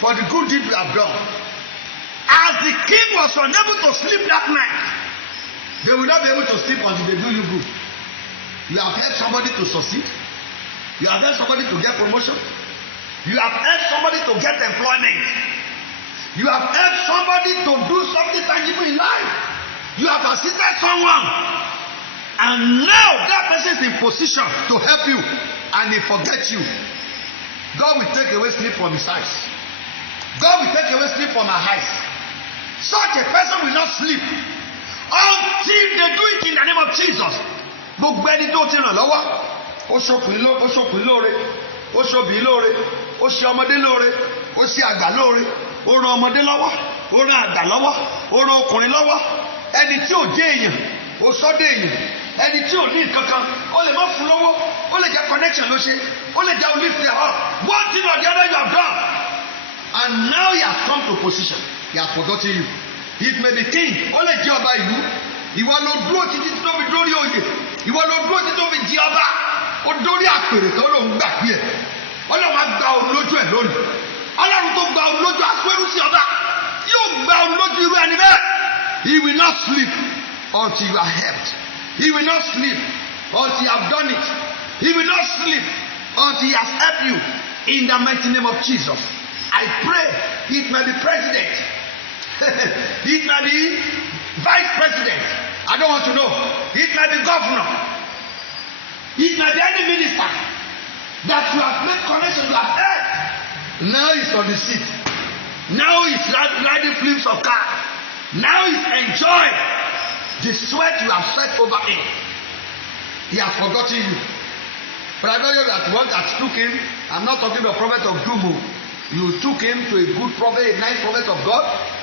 for the good deed you have done. As the king was unable to sleep that night, they will not be able to sleep until they do you good. You have helped somebody to succeed. You have helped somebody to get promotion. You have helped somebody to get employment. You have helped somebody to do something tangible in life. You have assisted someone. And now that person is in position to help you and he forgets you. God will take away sleep from his eyes. God will take away sleep from our eyes. Such a person will not sleep until they do it in the name of Jesus. Gbogbo ẹni tó ti ràn lọ́wọ́, ó ṣokùn lóore, ó ṣobì lóore, ó ṣe ọmọdé lóore, ó ṣe àgbà lóore, ó ran ọmọdé lọ́wọ́, ó ran àgbà lọ́wọ́, ó ran ọkùnrin lọ́wọ́. Ẹni tí ò jẹ́ èèyàn, ó sọ́dọ̀ èèyàn. Ẹni tí ò ní nǹkan kan, ó lè má fún lọ́wọ́, ó lè jẹ́ connection ló ṣe, ó lè jẹ́ lift the up. One thing or the other you have done. And now he has come to position. He has forgotten you. It may be king, ó lè jẹ́ ọba ìlú. Ìwọ ló dúró títí tó fi dórí oyè. Ìwọ ló dúró títí tó fi di ọba. Ó dórí àpèrè tó lòun gbàgbé ẹ̀. Ọlọ́run á gba òun lójú ẹ̀ lónìí. Ọlọ́run tó gba òun lójú aṣọ́rú sí ọba. Yóò gba òun lójú irú ẹni bẹ́ẹ̀. He will not sleep until you are helped. He will not sleep until you have done it. He will not sleep until he has helped you. In the mighty name of Jesus. I pray it may be president. It may be vice president. I don't want to know. It may be governor. It may be any minister that you have made connection, you have heard. Now he's on the seat. Now he's riding flames of car. Now he's enjoying the sweat you have sweat over him. He has forgotten you. But I know you that one that took him, I'm not talking about prophet of Dumu. You took him to a good prophet, a nice prophet of God.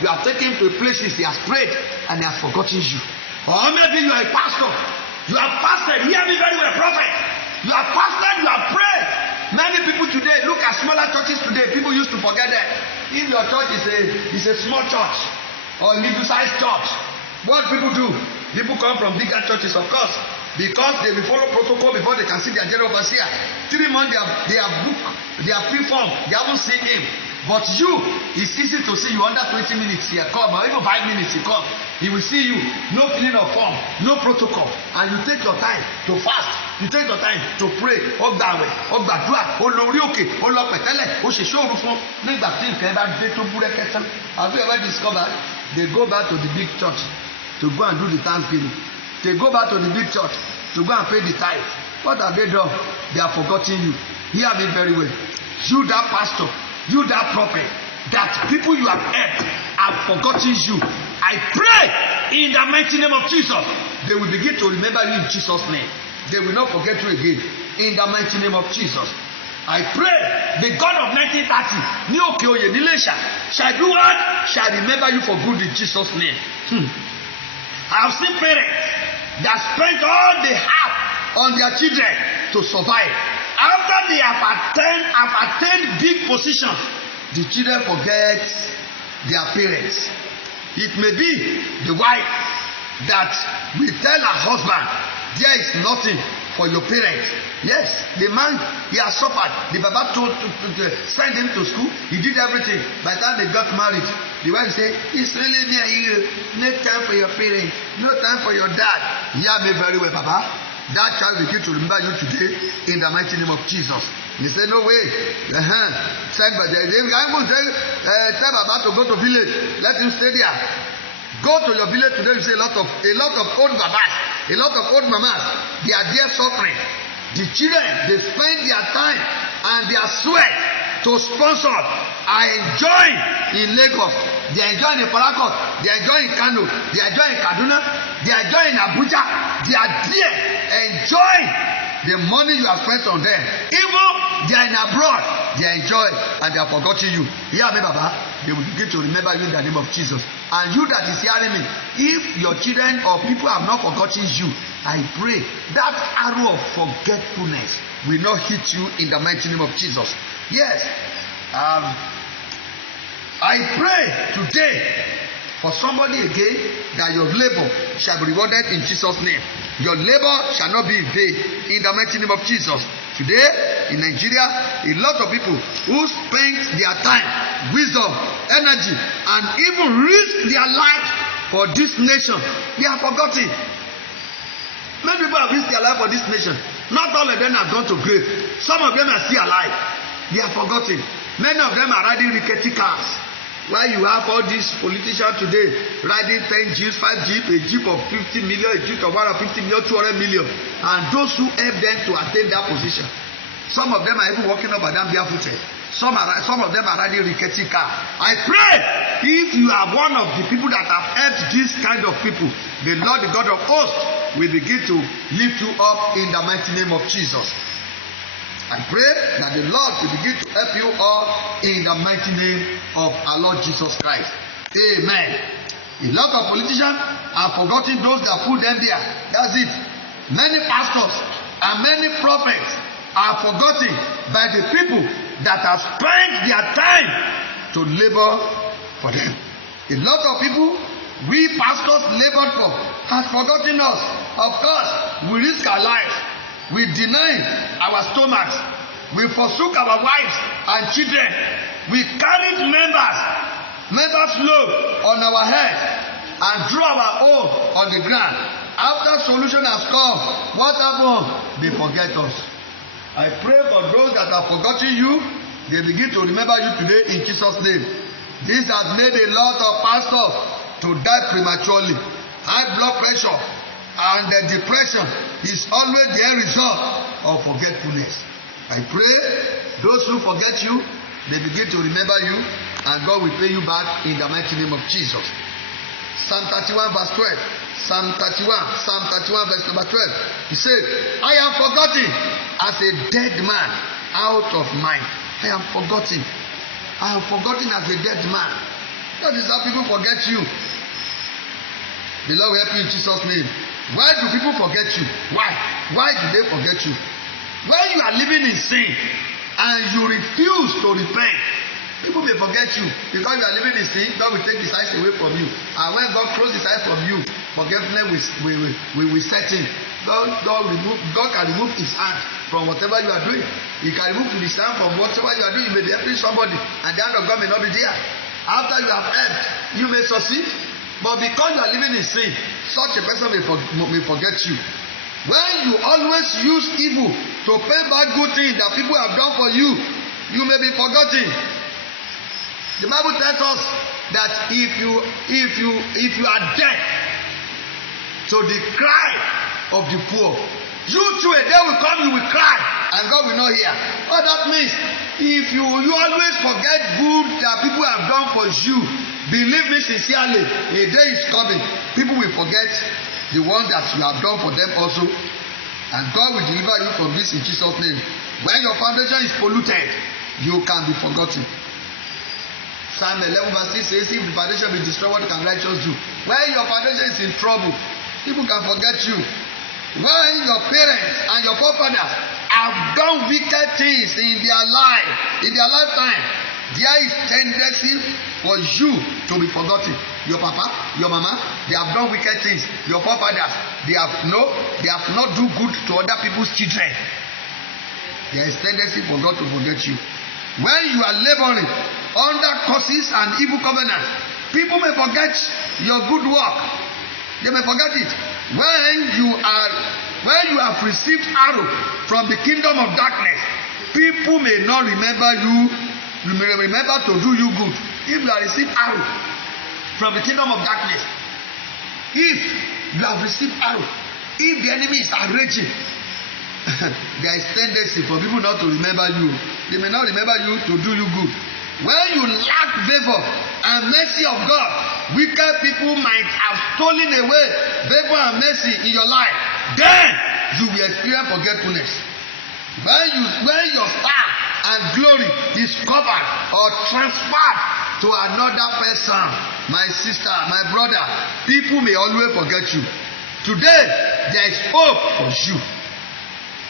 You have taken him to places he has prayed and he has forgotten you. Or maybe you are a pastor. You have fasted. Hear me very well, prophet. You have fasted, you have prayed. Many people today, look at smaller churches today. People used to forget that. If your church is a small church or a middle-sized church, what people do? People come from bigger churches, of course, because they will follow protocol before they can see their general overseer. 3 months they have booked, they have pre-formed, they haven't seen him. But you, it's easy to see you under 20 minutes here come, or even 5 minutes you come. He will see you, no filling of form, no protocol, and you take your time to fast. You take your time to pray. Ó gbààwẹ̀, ó gbàdúrà, ó lọ orí òkè, ó lọ pẹ̀tẹ́lẹ̀, ó ṣe ṣóòru fún. Nígbà tí nǹkan bá dé tó búrẹ́kẹ́ tán, have you ever discovered they go back to the big church to go and do the thanksgiving? They go back to the big church to go and pay the tithe. What have they done? They have forgotten you. Hear me very well. You that pastor, you that prophet, that people you have helped have forgotten you. I pray in the mighty name of Jesus, they will begin to remember you in Jesus' name. They will not forget you again. In the mighty name of Jesus. I pray the God of 1930, ní òkè oyè ní Iléṣà, shall do what? Shall remember you for good in Jesus' name. I have seen parents that spent all they have on their children to survive. After they have attained big position, the children forget their parents. It may be the wife that will tell her husband, there is nothing for your parents. Yes, the man, he has suffered. The baba told to send him to school. He did everything. By the time they got married, the wife said, it's really me and you. No time for your parents. No time for your dad. Hear me very well, Papa. That child will begin to remember you today in the mighty name of Jesus. He said, no way. Send by the tell Baba to go to village. Let him stay there. Go to your village today. You see a lot of old babas, a lot of old mamas. They are there suffering. The children, they spend their time and their sweat to sponsor, are enjoying in Lagos, they are enjoying in Port Harcourt, they are enjoying in Kano, they are enjoying in Kaduna, they are enjoying in Abuja, they are there enjoying the money you have spent on them. Even they are in abroad, they are enjoying and they are forgetting you. Hear me, Baba. They will begin to remember you in the name of Jesus. And you that is hearing me, if your children or people have not forgotten you, I pray that arrow of forgetfulness will not hit you in the mighty name of Jesus. Yes. I pray today for somebody again that your labor shall be rewarded in Jesus' name. Your labor shall not be in vain in the mighty name of Jesus. Today, in Nigeria, a lot of people who spend their time, wisdom, energy, and even risk their life for this nation, they are forgotten. Many people have risked their life for this nation. Not all of them have gone to grave. Some of them are still alive. They are forgotten. Many of them are riding rickety cars. Why you have all these politicians today riding 10 Jeeps, 5 Jeeps, a Jeep of 50 million, a Jeep of 150 million, 200 million, and those who help them to attain that position. Some of them are even walking up and down barefooted. Some of them are riding rickety car. I pray if you are one of the people that have helped this kind of people, the Lord, the God of hosts, will begin to lift you up in the mighty name of Jesus. I pray that the Lord will begin to help you all in the mighty name of our Lord Jesus Christ. Amen. A lot of politicians have forgotten those that put them there. That's it. Many pastors and many prophets are forgotten by the people that have spent their time to labor for them. A lot of people we pastors labored for have forgotten us. Of course, we risk our lives. We deny our stomachs. We forsook our wives and children. We carried members' load on our head and drew our own on the ground. After solution has come, what happened? They forget us. I pray for those that have forgotten you, they begin to remember you today in Jesus' name. This has made a lot of pastors to die prematurely. High blood pressure and depression is always the end result of forgetfulness. I pray those who forget you, they begin to remember you, and God will pay you back in the mighty name of Jesus. Psalm 31 verse 12. Psalm 31 verse number 12. He said, I am forgotten as a dead man out of mind. I am forgotten. I am forgotten as a dead man. That is how people forget you. The Lord will help you in Jesus' name. Why do people forget you? Why? Why do they forget you? When you are living in sin and you refuse to repent, people may forget you because you are living in sin. God will take his eyes away from you, and when God closes his eyes from you, forgiveness will set in. God can remove his hand from whatever you are doing. He can remove his hand from whatever you are doing. You may be helping somebody, and the hand of God may not be there. After you have helped, you may succeed, but because you are living in sin, such a person may forget you. When you always use evil to pay back good things that people have done for you, you may be forgotten. The Bible tells us that if you are deaf to the cry of the poor, you too a day will come, you will cry, and God will not hear. What that means, if you always forget good that people have done for you, believe me sincerely, a day is coming, people will forget the ones that you have done for them also, and God will deliver you from this in Jesus' name. When your foundation is polluted, you can be forgotten. Psalm 11 verse 6 says, if the foundation be destroyed, what can righteous do? When your foundation is in trouble, people can forget you. When your parents and your forefathers have done wicked things in their lifetime, there is tendency for you to be forgotten. Your papa, your mama, they have done wicked things. Your forefathers, they have not do good to other people's children. There is tendency for God to forget you. When you are laboring under curses and evil covenants, people may forget your good work. They may forget it. When you have received arrow from the kingdom of darkness, people may not remember you. You may remember to do you good. If you have received arrow from the kingdom of darkness, if you have received arrow, if the enemy is raging, there is tendency for people not to remember you. They may not remember you to do you good. When you lack favor and mercy of God, wicked people might have stolen away favor and mercy in your life. Then you will experience forgetfulness. When your star and glory is covered or transferred to another person, my sister, my brother, people may always forget you. Today, there is hope for you.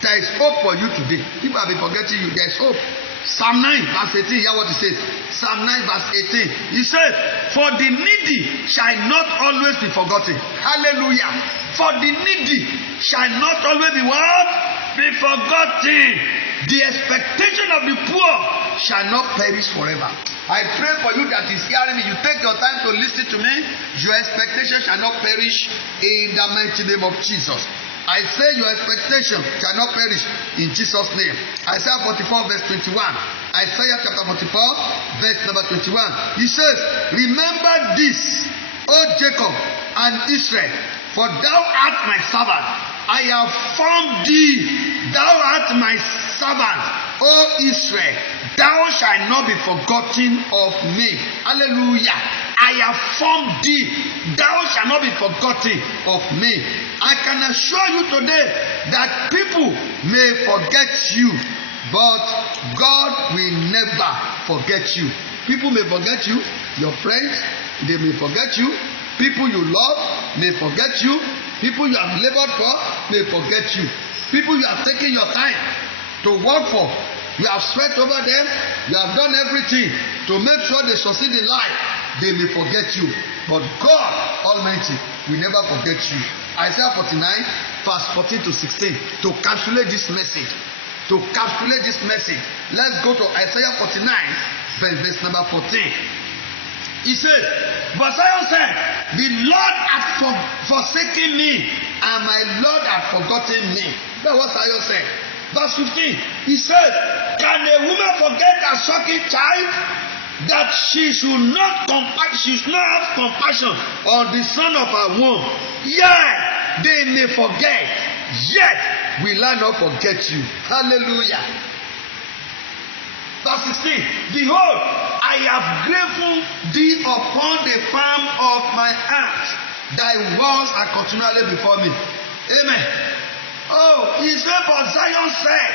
There is hope for you today. People have been forgetting you. There is hope. Psalm 9 verse 18, hear what he says. Psalm 9 verse 18. He said, for the needy shall not always be forgotten. Hallelujah. For the needy shall not always be what? Be forgotten. the expectation of the poor shall not perish forever. I pray for you that is hearing me. You take your time to listen to me. Your expectation shall not perish in the mighty name of Jesus. I say your expectation shall not perish in Jesus' name. Isaiah 44 verse 21. Isaiah chapter 44 verse number 21. He says, remember this, O Jacob and Israel, for thou art my servant. I have formed thee. Thou art my servant, O Israel. Thou shalt not be forgotten of me. Hallelujah. I have formed thee. Thou shalt not be forgotten of me. I can assure you today that people may forget you, but God will never forget you. People may forget you. Your friends, they may forget you. People you love may forget you. People you have labored for may forget you. People you have taken your time to work for, you have sweat over them, you have done everything to make sure they succeed in life. They may forget you, but God Almighty will never forget you. Isaiah 49 verse 14 to 16. To calculate this message, let's go to Isaiah 49 verse number 14. He said, but Zion said, the Lord hath forsaken me, and my Lord hath forgotten me. That's what Zion said. Verse 15, he said, can a woman forget a sucking child, that she should not have compassion on the son of her womb? Yeah, they may forget, yet will I not forget you. Hallelujah. Verse 16, behold, I have graven thee upon the palm of my hand. Thy walls are continually before me. Amen. Oh, he said, but Zion said,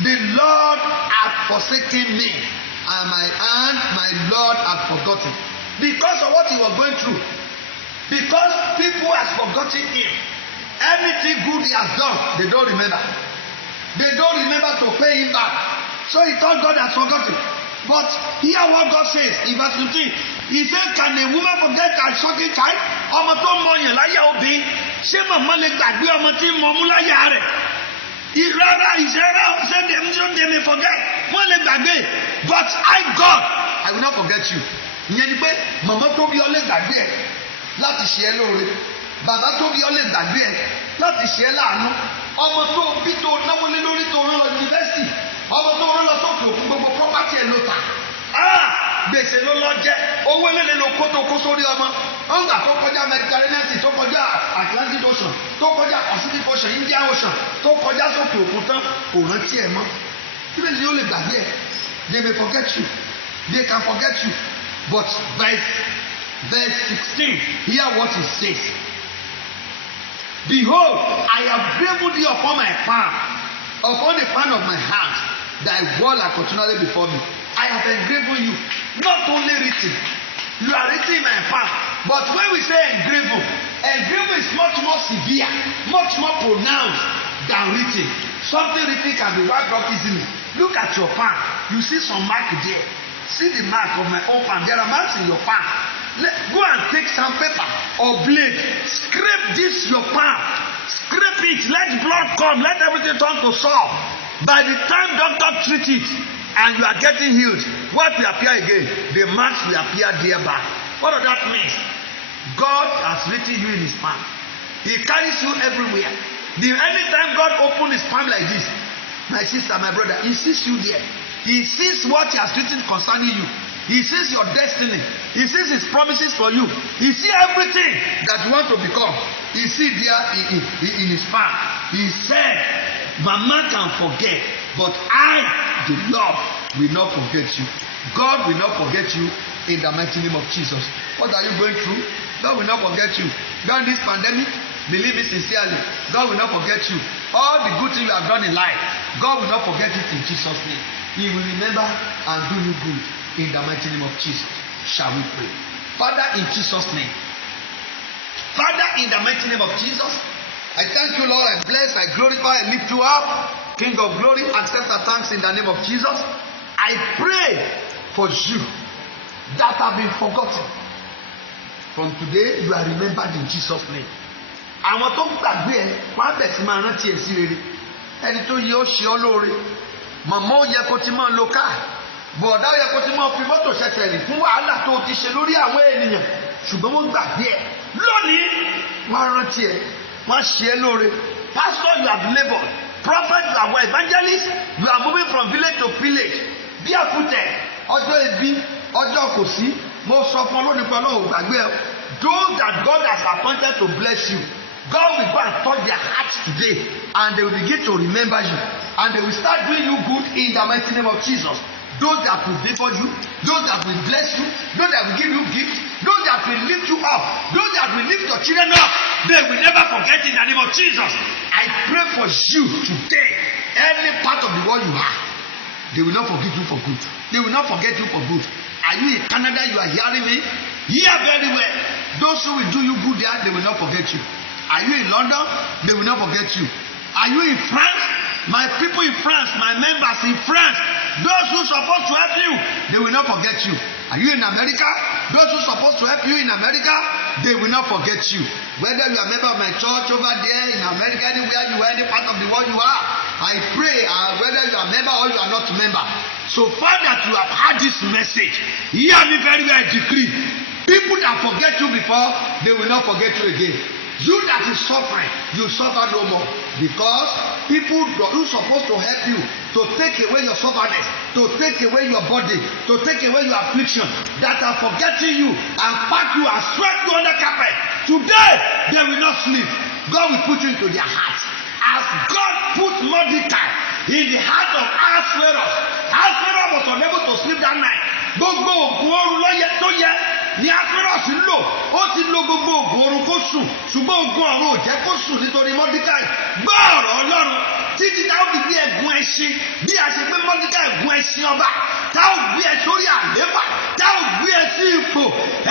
the Lord hath forsaken me, and my hand, my Lord hath forgotten. Because of what he was going through. Because people have forgotten him. Anything good he has done, they don't remember. They don't remember to pay him back. So he thought God has forgotten. But hear what God says in verse 15. He said, can a woman forget her sucking child? Ọmọ tó mọ yẹn láyà obìnrin. Ṣé màmá lè gbàgbé ọmọ tí mọ mú láyà rẹ̀? Ìrora ṣe they may forget. Wọ́n lè gbàgbé. But I, God, I will not forget you. Ìyẹn ni pé màmá tó bí ọ lè gbàgbé ẹ̀ láti ṣe ẹ́ lóore. Bàbá tó bí ọ lè gbàgbé ẹ̀ láti ṣe ẹ́ láàánú. Ọmọ tó bí tó náwó lé lórí tó rán lọ yunifásitì. Ọmọ tó rán lọ sókè òkun gbogbo property ẹ̀ ló tà. Gbèsè ló lọ jẹ, owó mélòó ló kó tó kó sórí ọmọ. Ọ̀gá tó kọjá Mediterranean Sea, tó kọjá Atlantic Ocean, tó kọjá Pacific Ocean, Indian Ocean, tó kọjá sókè òkun tán, kò rántí ẹ̀ mọ́. Síbẹ̀ ni ó lè gbàgbé ẹ̀. They may forget you. They can forget you. But verse 16, hear what he says. Behold, I have graven thee upon my palm, upon the palm of my hand. Thy wall are continually before me. I have engraven you, not only written. You are written in my palm. But when we say engraven is much more severe, much more pronounced than written. Something written can be wiped off easily. Look at your palm. You see some mark there. See the mark of my own palm. There are marks in your palm. Go and take sandpaper or blade. Scrape this your palm. Scrape it. Let blood come. Let everything turn to salt. By the time doctor treats it and you are getting healed, what will appear again? The marks will appear thereby. What does that mean? God has written you in his palm. He carries you everywhere. Anytime God opens his palm like this, my sister, my brother, he sees you there. He sees what he has written concerning you. He sees your destiny. He sees his promises for you. He sees everything that you want to become. He sees there in his palm. He said, Mama can forget, but I, the Lord, will not forget you. God will not forget you in the mighty name of Jesus. What are you going through? God will not forget you. During this pandemic, believe it sincerely. God will not forget you. All the good things you have done in life, God will not forget it in Jesus' name. He will remember and do you good in the mighty name of Jesus. Shall we pray? Father, in Jesus' name. Father, in the mighty name of Jesus, I thank you, Lord. I bless, I glorify, I lift you up. King of glory, accept our thanks in the name of Jesus. I pray for you that have been forgotten. From today, you are remembered in Jesus' name. Àwọn tó gbàgbé ẹ, wọ́n á bẹ̀ sí máa rántí ẹ sí rere. ẹni tó yẹ ó ṣe ọ́ lóore. Màmá ó yẹ kó ti máa lo káà. Bọ̀dá ó yẹ kó ti máa fi mọ́tò ṣẹ̀ṣẹ̀ rìn fún wàhálà tó ti ṣe lórí àwọn ènìyàn. Ṣùgbọ́n wọ́n gbàgbé ẹ̀. Lónìí, wọ́n á rántí ẹ̀. Wọ́n á ṣe é lóore. Pastor, you have labored. Prophet, you are evangelist. You are moving from village to village. Barefooted. Ọjọ́ ebi, ọjọ́ kò sí. Mo sọ fún ọ lónìí pé Ọlọ́run gbàgbé ẹ. Those that God has appointed to bless you, God will go and touch their hearts today, and they will begin to remember you, and they will start doing you good in the mighty name of Jesus. Those that will favor you, those that will bless you, those that will give you gifts, those that will lift you up, those that will lift your children up, they will never forget in the name of Jesus. I pray for you today, any part of the world you are, they will not forget you for good. They will not forget you for good. Are you in Canada? You are hearing me? Hear very well. Those who will do you good there, they will not forget you. Are you in London? They will not forget you. Are you in France? My people in France, my members in France, those who are supposed to help you, they will not forget you. Are you in America? Those who are supposed to help you in America, they will not forget you. Whether you are a member of my church over there in America, anywhere you are, any part of the world you are, I pray whether you are a member or you are not a member. So far that you have heard this message, hear me very well, decree. People that forget you before, they will not forget you again. You that is suffering, you suffer no more, because people who are supposed to help you to take away your suffering, to take away your body, to take away your affliction, that are forgetting you and pack you and sweat you on the carpet. Today they will not sleep. God will put you into their hearts. As God put Mordecai in the heart of Ahasuerus, Ahasuerus was unable to sleep that night. Gbogbo ògùn oorun lọ́yẹ tó yẹ ní Ahasuerus ń lò. Ó ti lo gbogbo ògùn oorun kó sùn, ṣùgbọ́n ògùn ọ̀run ò jẹ́ kó sùn nítorí Mordecai. Gbọ́ ọ̀rọ̀ Ọlọ́run títí táwọn fi gbé ẹ̀gún ẹṣin bí a ṣe gbé Mordecai ẹ̀gún ẹṣin ọba. Táwọn gbé ẹ sórí àlééfà, táwọn gbé ẹ sí ipò.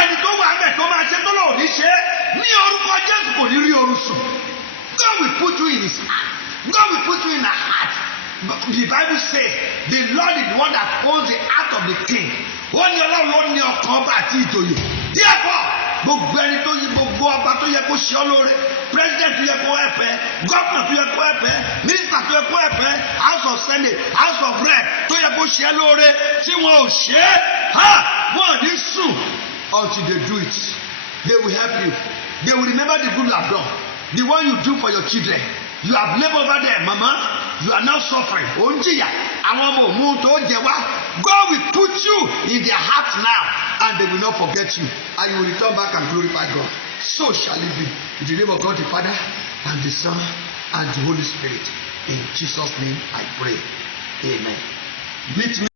Ẹni tó wà bẹ̀ tó máa ṣe tó lọ́wọ́ ní ṣe é. Ní orúkọ Jésù kò ní rí oorun sùn. God will put you in his heart. God will put you in her heart. The Bible says the Lord is the one that owns the heart of the king. Ó ní Ọlọ́run ló ní ọkàn ọba àti ìjòyè. Therefore, gbogbo ẹni tó yẹ gbogbo ọba tó yẹ kó ṣe ọ́ lóore, president tó yẹ kó ẹ̀fẹ́, governor tó yẹ kó ẹ̀fẹ́, minister tó yẹ kó ẹ̀fẹ́, house of senate, house of rep tó yẹ kó ṣe ẹ́ lóore, tí wọn ò ṣe é, wọn ò ní sùn until they do it. They will help you. They will remember the good you have done. The one you do for your children. You have labored over there, mama. You are now suffering. Onjiya, àwọn ọmọ òmù tó jẹ wá. God will put you in their hearts now, and they will not forget you, and you will return back and glorify God. So shall it be. In the name of God the Father, and the Son, and the Holy Spirit. In Jesus' name I pray. Amen. Meet me.